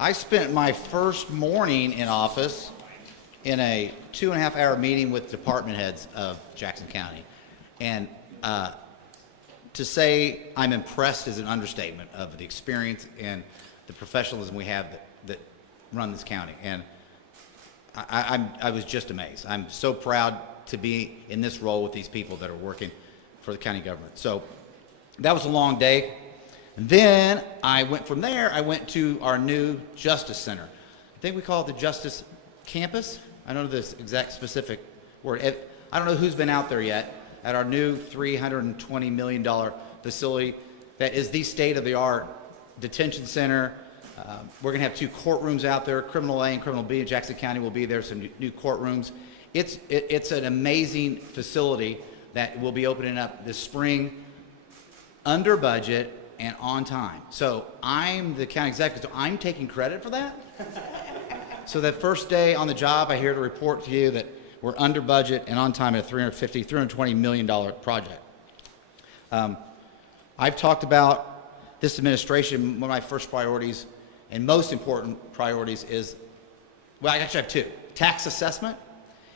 I spent my first morning in office in a 2.5-hour meeting with department heads of Jackson County. And to say I'm impressed is an understatement of the experience and the professionalism we have that run this county. And I was just amazed. I'm so proud to be in this role with these people that are working for the county government. So that was a long day. And then I went from there, I went to our new Justice Center. I think we call it the Justice Campus. I don't know the exact specific word. I don't know who's been out there yet at our new $320 million facility that is the state-of-the-art detention center. We're going to have 2 courtrooms out there, Criminal A and Criminal B in Jackson County will be there, some new courtrooms. It's an amazing facility that will be opening up this spring under budget and on time. So I'm the county executive, so I'm taking credit for that. So that first day on the job, I hear to report to you that we're under budget and on time at a $320 million project. I've talked about this administration. One of my first priorities and most important priorities is, well, I actually have 2, tax assessment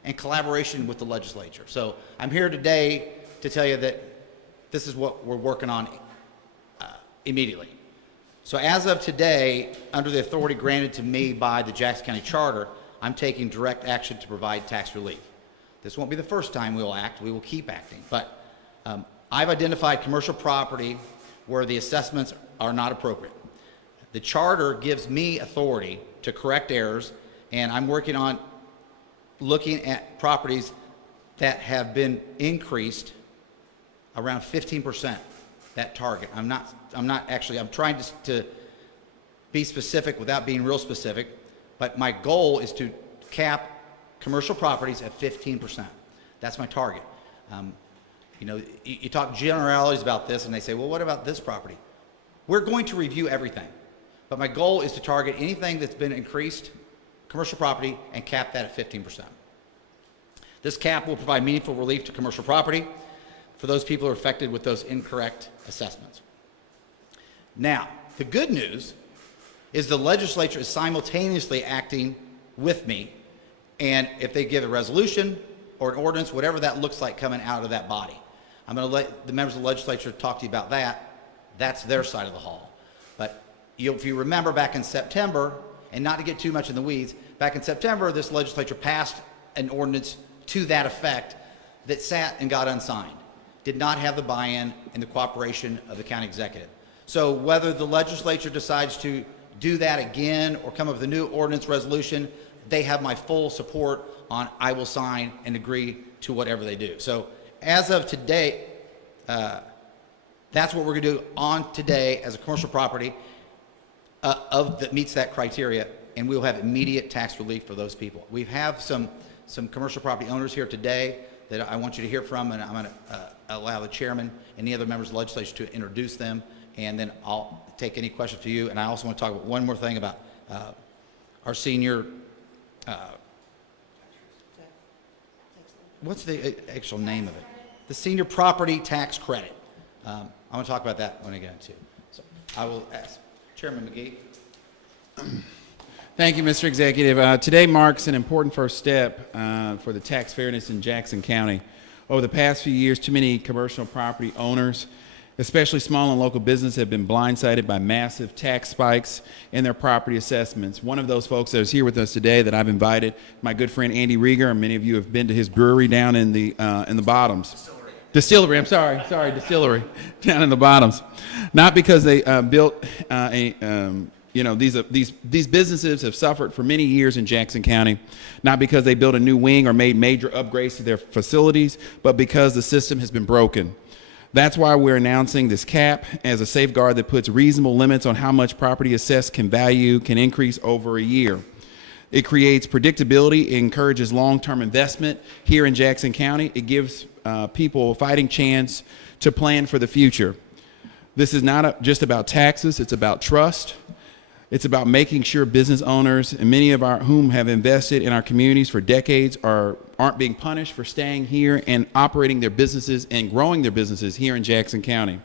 and collaboration with the legislature. So I'm here today to tell you that this is what we're working on immediately. So as of today, under the authority granted to me by the Jackson County Charter, I'm taking direct action to provide tax relief. This won't be the first time we will act. We will keep acting. But I've identified commercial property where the assessments are not appropriate. The Charter gives me authority to correct errors, and I'm working on looking at properties that have been increased around 15%, that target. I'm trying to be specific without being real specific, but my goal is to cap commercial properties at 15%. That's my target. You talk generalities about this and they say, well, what about this property? We're going to review everything, but my goal is to target anything that's been increased, commercial property, and cap that at 15%. This cap will provide meaningful relief to commercial property for those people who are affected with those incorrect assessments. Now, the good news is the legislature is simultaneously acting with me, and if they give a resolution or an ordinance, whatever that looks like coming out of that body, I'm going to let the members of the legislature talk to you about that. That's their side of the hall. But if you remember back in September, and not to get too much in the weeds, back in September, this legislature passed an ordinance to that effect that sat and got unsigned. Did not have the buy-in and the cooperation of the county executive. So whether the legislature decides to do that again or come up with a new ordinance resolution, they have my full support on I will sign and agree to whatever they do. So as of today, that's what we're going to do on today as a commercial property that meets that criteria, and we'll have immediate tax relief for those people. We have some commercial property owners here today that I want you to hear from, and I'm going to allow the chairman and the other members of the legislature to introduce them, and then I'll take any questions to you. And I also want to talk about one more thing about our senior, what's the actual name of it? The senior property tax credit. I'm going to talk about that when I get into it. So I will ask Chairman McGee. Thank you, Mr. Executive. Today marks an important first step for the tax fairness in Jackson County. Over the past few years, too many commercial property owners, especially small and local businesses, have been blindsided by massive tax spikes in their property assessments. One of those folks that is here with us today that I've invited, my good friend Andy Rieger, and many of you have been to his brewery down in the Bottoms. Distillery, I'm sorry, distillery, down in the Bottoms. Not because they built these businesses have suffered for many years in Jackson County, not because they built a new wing or made major upgrades to their facilities, but because the system has been broken. That's why we're announcing this cap as a safeguard that puts reasonable limits on how much property assessed can increase over a year. It creates predictability, it encourages long-term investment here in Jackson County. It gives people a fighting chance to plan for the future. This is not just about taxes, it's about trust. It's about making sure business owners, and many of whom have invested in our communities for decades, aren't being punished for staying here and operating their businesses and growing their businesses here in Jackson County.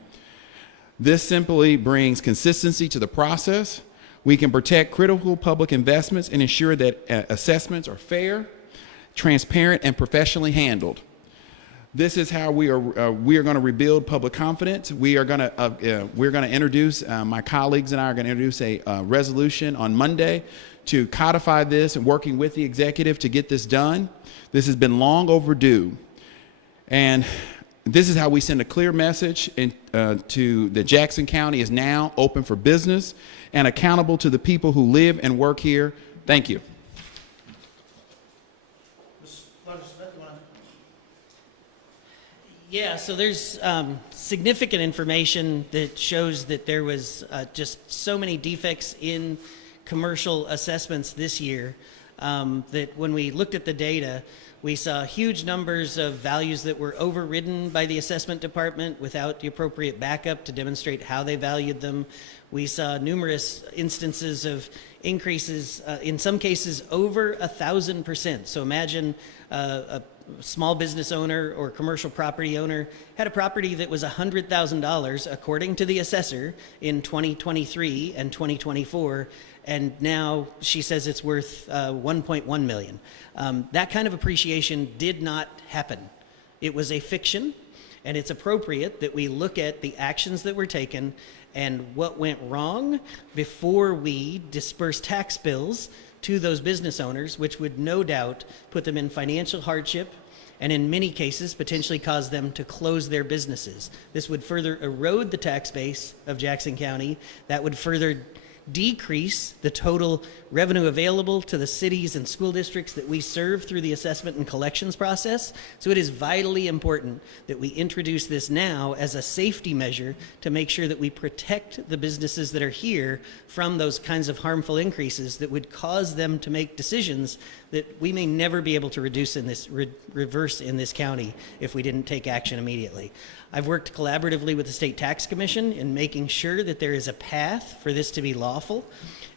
This simply brings consistency to the process, We can protect critical public investments and ensure that assessments are fair, transparent, and professionally handled. This is how we are going to rebuild public confidence. We're going to introduce, my colleagues and I are going to introduce a resolution on Monday to codify this and working with the executive to get this done. This has been long overdue. And this is how we send a clear message to that Jackson County is now open for business and accountable to the people who live and work here. Thank you. Yeah, so there's significant information that shows that there was just so many defects in commercial assessments this year that when we looked at the data, we saw huge numbers of values that were overridden by the assessment department without the appropriate backup to demonstrate how they valued them. We saw numerous instances of increases, in some cases over 1,000%. So imagine a small business owner or commercial property owner had a property that was $100,000 according to the assessor in 2023 and 2024, and now she says it's worth 1.1 million. That kind of appreciation did not happen. It was a fiction, and it's appropriate that we look at the actions that were taken and what went wrong before we disperse tax bills to those business owners, which would no doubt put them in financial hardship and in many cases potentially cause them to close their businesses. This would further erode the tax base of Jackson County. That would further decrease the total revenue available to the cities and school districts that we serve through the assessment and collections process. So it is vitally important that we introduce this now as a safety measure to make sure that we protect the businesses that are here from those kinds of harmful increases that would cause them to make decisions that we may never be able to reverse in this county if we didn't take action immediately. I've worked collaboratively with the State Tax Commission in making sure that there is a path for this to be lawful,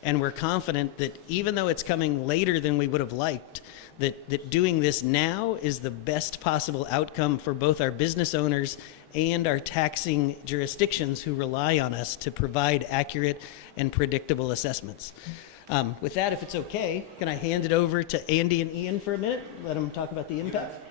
and we're confident that even though it's coming later than we would have liked, that doing this now is the best possible outcome for both our business owners and our taxing jurisdictions who rely on us to provide accurate and predictable assessments. With that, if it's okay, can I hand it over to Andy and Ian for a minute? Let them talk about the impact.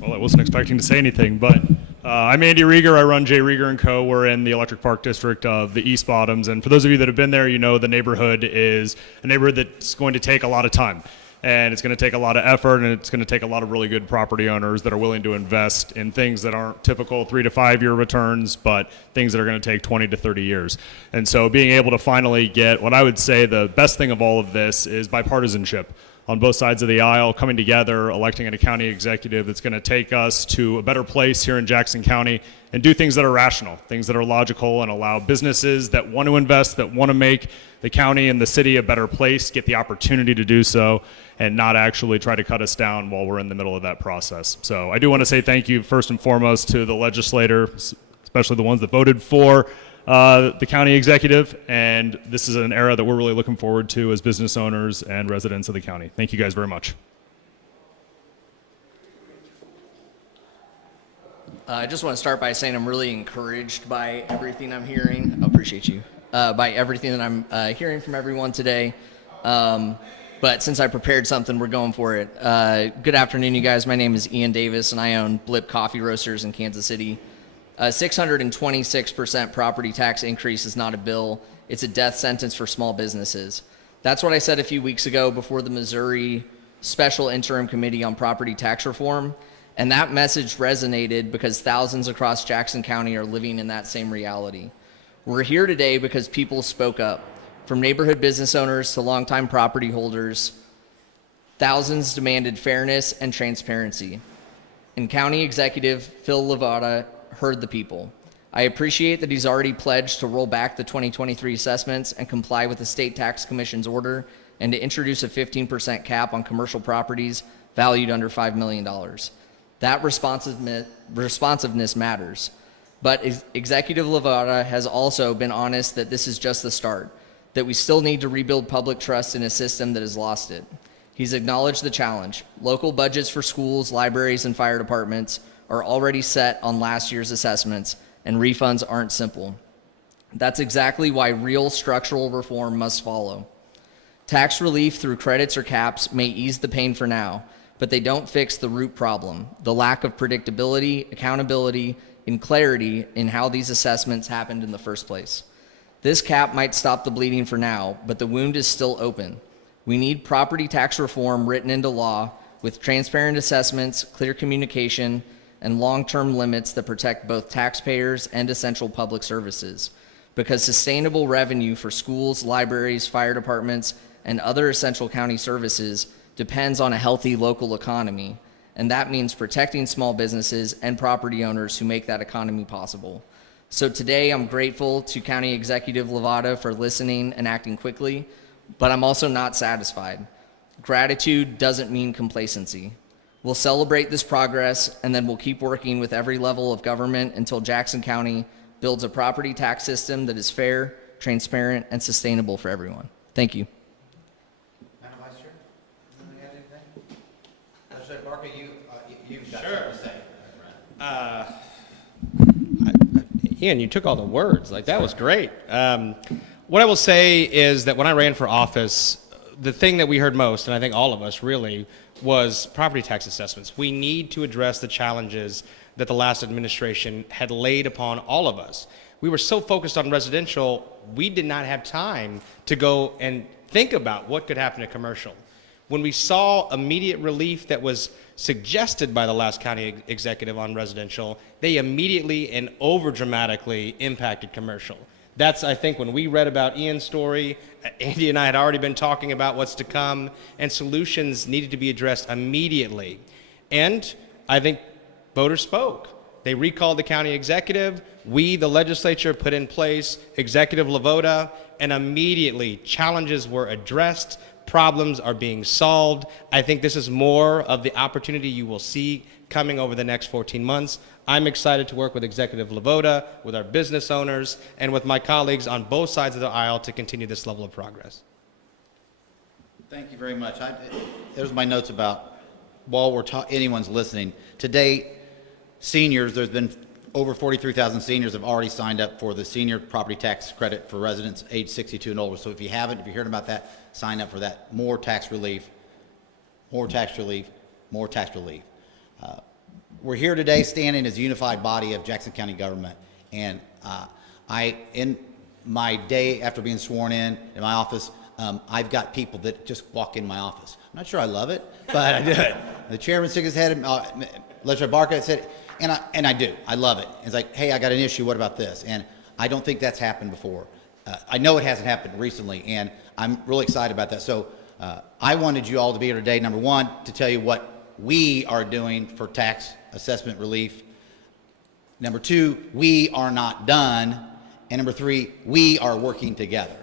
Well, I wasn't expecting to say anything, but I'm Andy Rieger. I run J. Rieger & Co. We're in the Electric Park District of the East Bottoms. And for those of you that have been there, you know the neighborhood is a neighborhood that's going to take a lot of time. And it's going to take a lot of effort, and it's going to take a lot of really good property owners that are willing to invest in things that aren't typical 3 to 5 year returns, but things that are going to take 20 to 30 years. And so being able to finally get what I would say the best thing of all of this is bipartisanship on both sides of the aisle, coming together, electing a county executive that's going to take us to a better place here in Jackson County and do things that are rational, things that are logical, and allow businesses that want to invest, that want to make the county and the city a better place, get the opportunity to do so, and not actually try to cut us down while we're in the middle of that process. So I do want to say thank you first and foremost to the legislators, especially the ones that voted for the county executive, and this is an era that we're really looking forward to as business owners and residents of the county. Thank you guys very much. I just want to start by saying I'm really encouraged by everything I'm hearing. I appreciate you. By everything that I'm hearing from everyone today. But since I prepared something, we're going for it. Good afternoon, you guys. My name is Ian Davis, and I own Blip Coffee Roasters in Kansas City. 626% property tax increase is not a bill. It's a death sentence for small businesses. That's what I said a few weeks ago before the Missouri Special Interim Committee on Property Tax Reform. And that message resonated because thousands across Jackson County are living in that same reality. We're here today because people spoke up. From neighborhood business owners to longtime property holders, thousands demanded fairness and transparency. And County Executive Phil LeVota heard the people. I appreciate that he's already pledged to roll back the 2023 assessments and comply with the State Tax Commission's order and to introduce a 15% cap on commercial properties valued under $5 million. That responsiveness matters. But Executive LeVota has also been honest that this is just the start, that we still need to rebuild public trust in a system that has lost it. He's acknowledged the challenge. Local budgets for schools, libraries, and fire departments are already set on last year's assessments, and refunds aren't simple. That's exactly why real structural reform must follow. Tax relief through credits or caps may ease the pain for now, but they don't fix the root problem, the lack of predictability, accountability, and clarity in how these assessments happened in the first place. This cap might stop the bleeding for now, but the wound is still open. We need property tax reform written into law with transparent assessments, clear communication, and long-term limits that protect both taxpayers and essential public services. Because sustainable revenue for schools, libraries, fire departments, and other essential county services depends on a healthy local economy, and that means protecting small businesses and property owners who make that economy possible. So today, I'm grateful to County Executive LeVota for listening and acting quickly, but I'm also not satisfied. Gratitude doesn't mean complacency. We'll celebrate this progress, and then we'll keep working with every level of government until Jackson County builds a property tax system that is fair, transparent, and sustainable for everyone. Thank you. Madam Vice Chair, anything to add anything? Legislator Barker, you've got something to say. Ian, you took all the words. Like, that was great. What I will say is that when I ran for office, the thing that we heard most, and I think all of us really, was property tax assessments. We need to address the challenges that the last administration had laid upon all of us. We were so focused on residential, we did not have time to go and think about what could happen to commercial. When we saw immediate relief that was suggested by the last county executive on residential, they immediately and over-dramatically impacted commercial. That's, I think, when we read about Ian's story, Andy and I had already been talking about what's to come, and solutions needed to be addressed immediately. And I think voters spoke. They recalled the county executive. We, the legislature, put in place Executive LeVota, and immediately challenges were addressed. Problems are being solved. I think this is more of the opportunity you will see coming over the next 14 months. I'm excited to work with Executive LeVota, with our business owners, and with my colleagues on both sides of the aisle to continue this level of progress. Thank you very much. There's my notes about, while anyone's listening, today, seniors, there's been over 43,000 seniors have already signed up for the senior property tax credit for residents age 62 and older. So if you haven't, if you're hearing about that, sign up for that. More tax relief, more tax relief, more tax relief. We're here today standing as a unified body of Jackson County government. And in my day after being sworn in my office, I've got people that just walk in my office. I'm not sure I love it, but I do it. The chairman shook his head, Legislator Barker said, and I do. I love it. It's like, hey, I got an issue. What about this? And I don't think that's happened before. I know it hasn't happened recently, and I'm really excited about that. So I wanted you all to be here today, number one, to tell you what we are doing for tax assessment relief. Number two, we are not done. And number three, we are working together.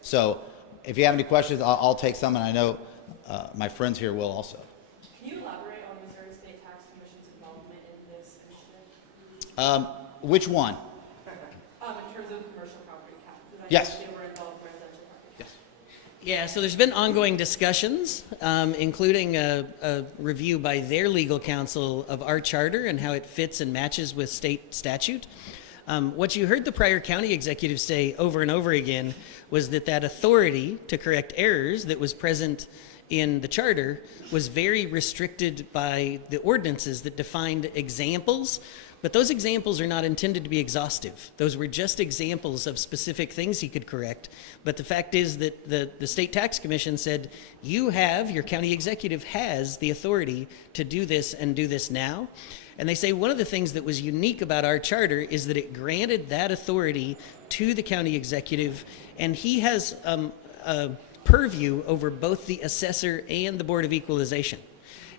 So if you have any questions, I'll take some, and I know my friends here will also. Can you elaborate on Missouri State Tax Commission's involvement in this initiative? Which one? In terms of commercial property cap. Because I Yes. think they were involved in residential property. Yes. Yeah, so there's been ongoing discussions, including a review by their legal counsel of our charter and how it fits and matches with state statute. What you heard the prior county executive say over and over again was that authority to correct errors that was present in the charter was very restricted by the ordinances that defined examples. But those examples are not intended to be exhaustive. Those were just examples of specific things he could correct. But the fact is that the State Tax Commission said, your county executive has the authority to do this and do this now. And they say one of the things that was unique about our charter is that it granted that authority to the county executive, and he has a purview over both the assessor and the Board of Equalization.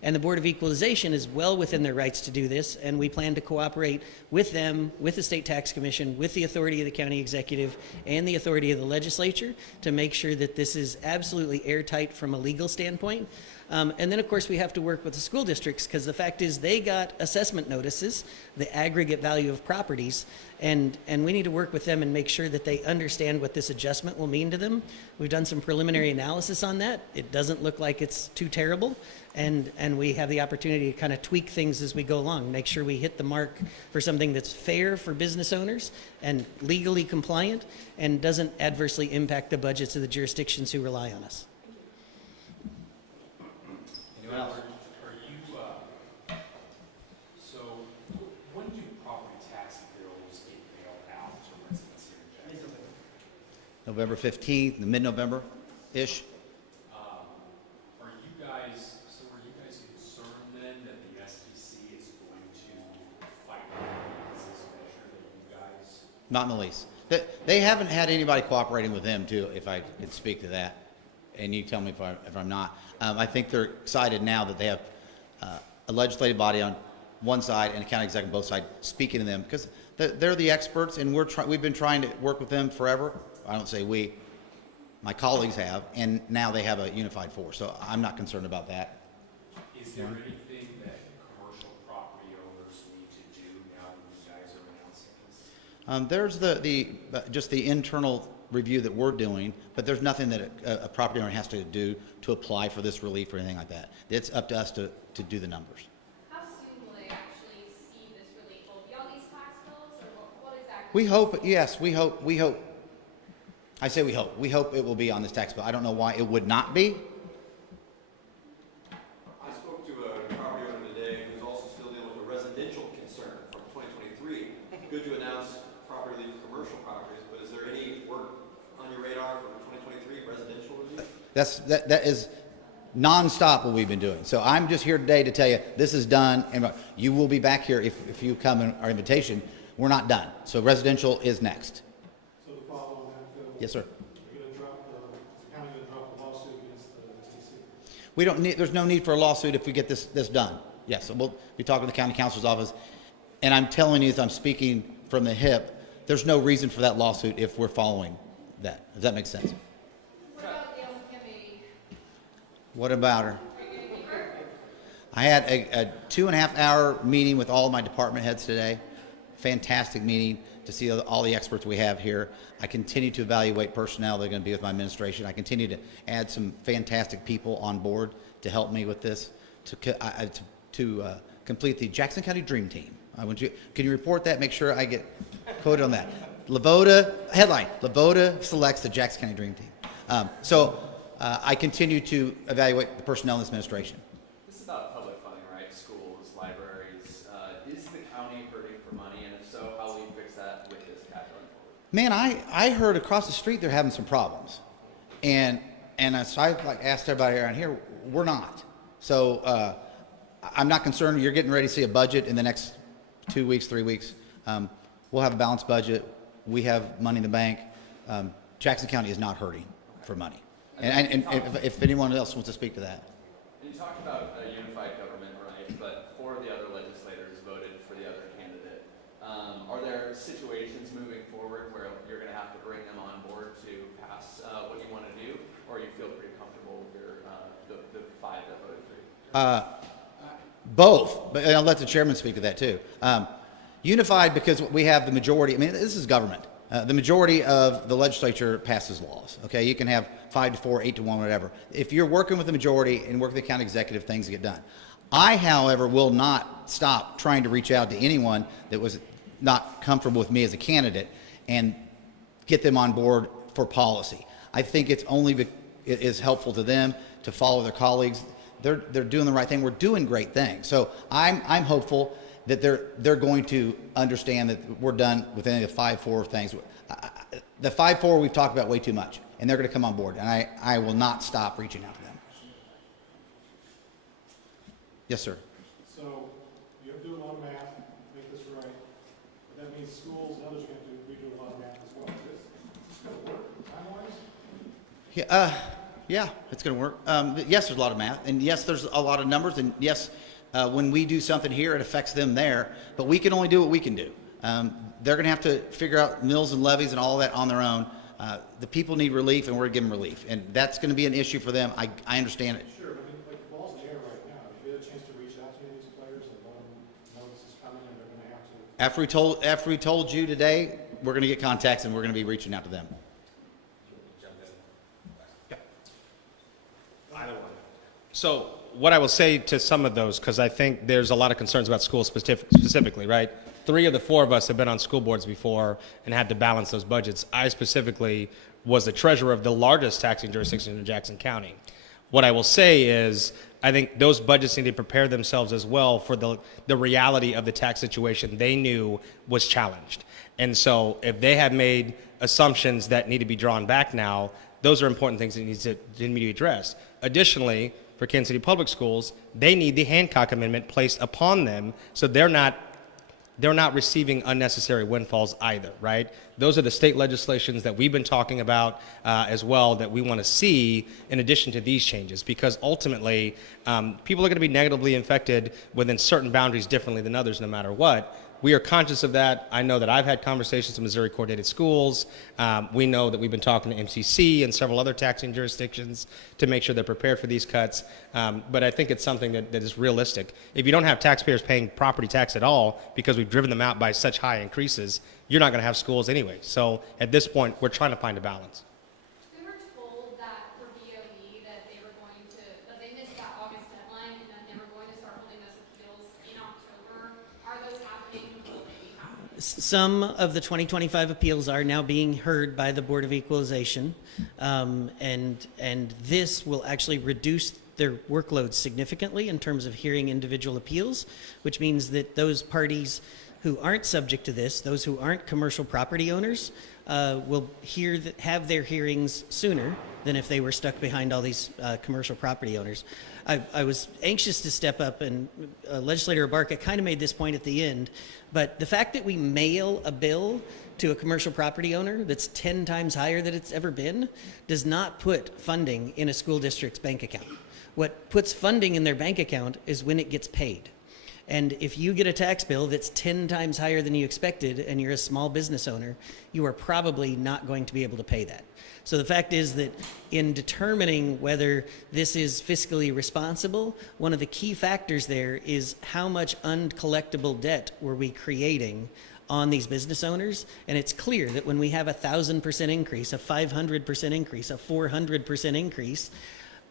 And the Board of Equalization is well within their rights to do this, and we plan to cooperate with them, with the State Tax Commission, with the authority of the county executive, and the authority of the legislature to make sure that this is absolutely airtight from a legal standpoint. And then, of course, we have to work with the school districts because the fact is they got assessment notices, the aggregate value of properties, and we need to work with them and make sure that they understand what this adjustment will mean to them. We've done some preliminary analysis on that. It doesn't look like it's too terrible, and we have the opportunity to kind of tweak things as we go along, make sure we hit the mark for something that's fair for business owners and legally compliant and doesn't adversely impact the budgets of the jurisdictions who rely on us. Anyone else? Are you, so when do property tax bills get mailed out to residents here in Jackson? November 15th, mid-November-ish. Are you guys, so are you guys concerned then that the STC is going to fight against this measure that you guys? Not in the least. They haven't had anybody cooperating with them, too, if I could speak to that. And you tell me if I'm not. I think they're excited now that they have a legislative body on one side and a county executive on both sides speaking to them, because they're the experts, and we've been trying to work with them forever. I don't say we, my colleagues have, and now they have a unified force. So I'm not concerned about that. Is there anything that commercial property owners need to do now that you guys are announcing this? There's just the internal review that we're doing, but there's nothing that a property owner has to do to apply for this relief or anything like that. It's up to us to do the numbers. How soon will they actually see this relief? Will it be on these tax bills, or what exactly? We hope, yes, we hope. I say we hope. We hope it will be on this tax bill. I don't know why it would not be. I spoke to a property owner today who's also still dealing with a residential concern from 2023. Good to announce property relief for commercial properties, but is there any work on your radar for 2023 residential relief? That is nonstop what we've been doing. So I'm just here today to tell you this is done, and you will be back here if you come in our invitation. We're not done. So residential is next. So to follow on that, Phil, Yes, sir. are you going to drop is the county going to drop the lawsuit against the STC? We don't need. There's no need for a lawsuit if we get this done. Yes, so we'll be talking to the county counselor's office, and I'm telling you, as I'm speaking from the hip, there's no reason for that lawsuit if we're following that. Does that make sense? What about the committee? What about her? Are you going to keep her? I had a 2.5-hour meeting with all of my department heads today. Fantastic meeting to see all the experts we have here. I continue to evaluate personnel that are going to be with my administration. I continue to add some fantastic people on board to help me with this, to complete the Jackson County Dream Team. Can you report that? Make sure I get quoted on that. LeVota, headline, LeVota selects the Jackson County Dream Team. I continue to evaluate the personnel in this administration. This is about public funding, right? Schools, libraries. Is the county hurting for money? And if so, how will you fix that with this cap going forward? Man, I heard across the street they're having some problems, and so I asked everybody around here, we're not. So I'm not concerned. You're getting ready to see a budget in the next 2 weeks, 3 weeks. We'll have a balanced budget. We have money in the bank. Jackson County is not hurting for money. And if anyone else wants to speak to that. And you talked about a unified government, right? But 4 of the other legislators voted for the other candidate. Are there situations moving forward where you're going to have to bring them on board to pass what you want to do, or you feel pretty comfortable with your the 5 that voted for you? Both, but I'll let the chairman speak to that too. Unified because we have the majority. I mean, this is government. The majority of the legislature passes laws. Okay, you can have 5 to 4, 8 to 1, whatever. If you're working with the majority and working with the county executive, things get done. I, however, will not stop trying to reach out to anyone that was not comfortable with me as a candidate and get them on board for policy. I think it's only it is helpful to them to follow their colleagues. They're doing the right thing. We're doing great things. So I'm hopeful that they're going to understand that we're done with any of the 5-4 things. The 5-4 we've talked about way too much, and they're going to come on board, and I will not stop reaching out to them. Yes, sir. So you have to do a lot of math, make this right. But that means schools and others are going to redo a lot of math as well. Is this going to work time-wise? Yeah, it's going to work. Yes, there's a lot of math, and yes, there's a lot of numbers, and yes, when we do something here, it affects them there, but we can only do what we can do. They're going to have to figure out mills and levies and all that on their own. The people need relief, and we're going to give them relief, and that's going to be an issue for them. I understand it. Sure, but I mean, like Wall After we told you today, we're going to get contacts and we're going to be reaching out to them. So what I will say to some of those, because I think there's a lot of concerns about schools specifically, right? 3 of the 4 of us have been on school boards before and had to balance those budgets. I specifically was the treasurer of the largest taxing jurisdiction in Jackson County. What I will say is, I think those budgets need to prepare themselves as well for the reality of the tax situation they knew was challenged. And so if they have made assumptions that need to be drawn back now, those are important things that need to be addressed. Additionally, for Kansas City Public Schools, they need the Hancock Amendment placed upon them so they're not receiving unnecessary windfalls either, right? Those are the state legislations that we've been talking about as well that we want to see in addition to these changes, because ultimately people are going to be negatively affected within certain boundaries differently than others no matter what. We are conscious of that. I know that I've had conversations with Missouri Coordinated Schools. We know that we've been talking to MCC and several other taxing jurisdictions to make sure they're prepared for these cuts. But I think it's something that is realistic. If you don't have taxpayers paying property tax at all because we've driven them out by such high increases, you're not going to have schools anyway. So at this point, we're trying to find a balance. We were told that for BOE that they missed that August deadline and that they were going to start holding those appeals in October. Are those happening? Will they be happening? Some of the 2025 appeals are now being heard by the Board of Equalization, and this will actually reduce their workload significantly in terms of hearing individual appeals, which means that those parties who aren't subject to this, those who aren't commercial property owners, will have their hearings sooner than if they were stuck behind all these commercial property owners. I was anxious to step up, and Legislator Abarca kind of made this point at the end, but the fact that we mail a bill to a commercial property owner that's 10 times higher than it's ever been does not put funding in a school district's bank account. What puts funding in their bank account is when it gets paid. And if you get a tax bill that's 10 times higher than you expected and you're a small business owner, you are probably not going to be able to pay that. So the fact is that in determining whether this is fiscally responsible, one of the key factors there is how much uncollectible debt were we creating on these business owners. And it's clear that when we have 1,000% increase, a 500% increase, a 400% increase,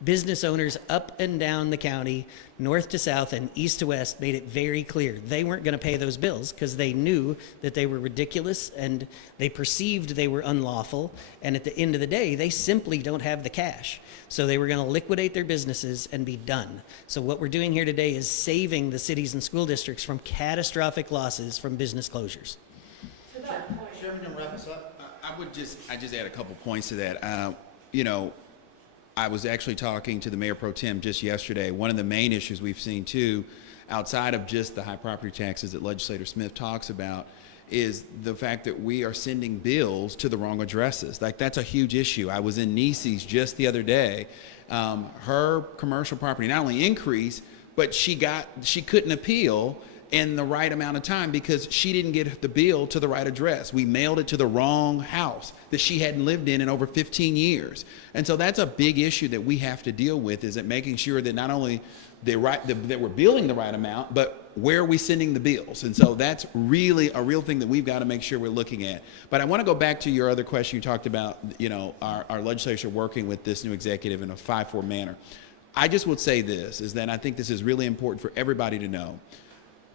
business owners up and down the county, north to south and east to west, made it very clear they weren't going to pay those bills because they knew that they were ridiculous and they perceived they were unlawful. And at the end of the day, they simply don't have the cash. So they were going to liquidate their businesses and be done. So what we're doing here today is saving the cities and school districts from catastrophic losses from business closures. To that point, Chairman, can wrap us up? I just add a couple points to that. I was actually talking to the Mayor Pro Tem just yesterday. One of the main issues we've seen too, outside of just the high property taxes that Legislator Smith talks about, is the fact that we are sending bills to the wrong addresses. Like, that's a huge issue. I was in Nieces just the other day. Her commercial property not only increased, but she couldn't appeal in the right amount of time because she didn't get the bill to the right address. We mailed it to the wrong house that she hadn't lived in over 15 years. And so that's a big issue that we have to deal with, is that making sure that not only that we're billing the right amount, but where are we sending the bills? And so that's really a real thing that we've got to make sure we're looking at. But I want to go back to your other question. You talked about, our legislature working with this new executive in a 5-4 manner. I just would say this, is that I think this is really important for everybody to know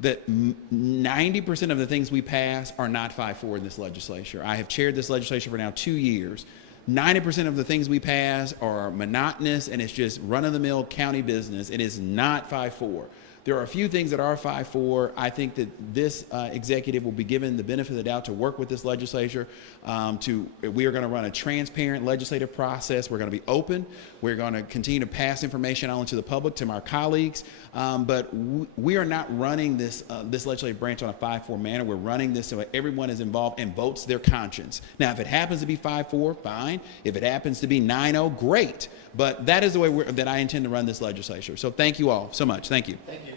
that 90% of the things we pass are not 5-4 in this legislature. I have chaired this legislature for now 2 years. 90% of the things we pass are monotonous and it's just run-of-the-mill county business. It is not 5-4. There are a few things that are 5-4. I think that this executive will be given the benefit of the doubt to work with this legislature. We are going to run a transparent legislative process. We're going to be open. We're going to continue to pass information on to the public, to our colleagues. But we are not running this legislative branch on a 5-4 manner. We're running this so everyone is involved and votes their conscience. Now, if it happens to be 5-4, fine. If it happens to be 9-0, great. But that is the way that I intend to run this legislature. So thank you all so much. Thank you. Thank you.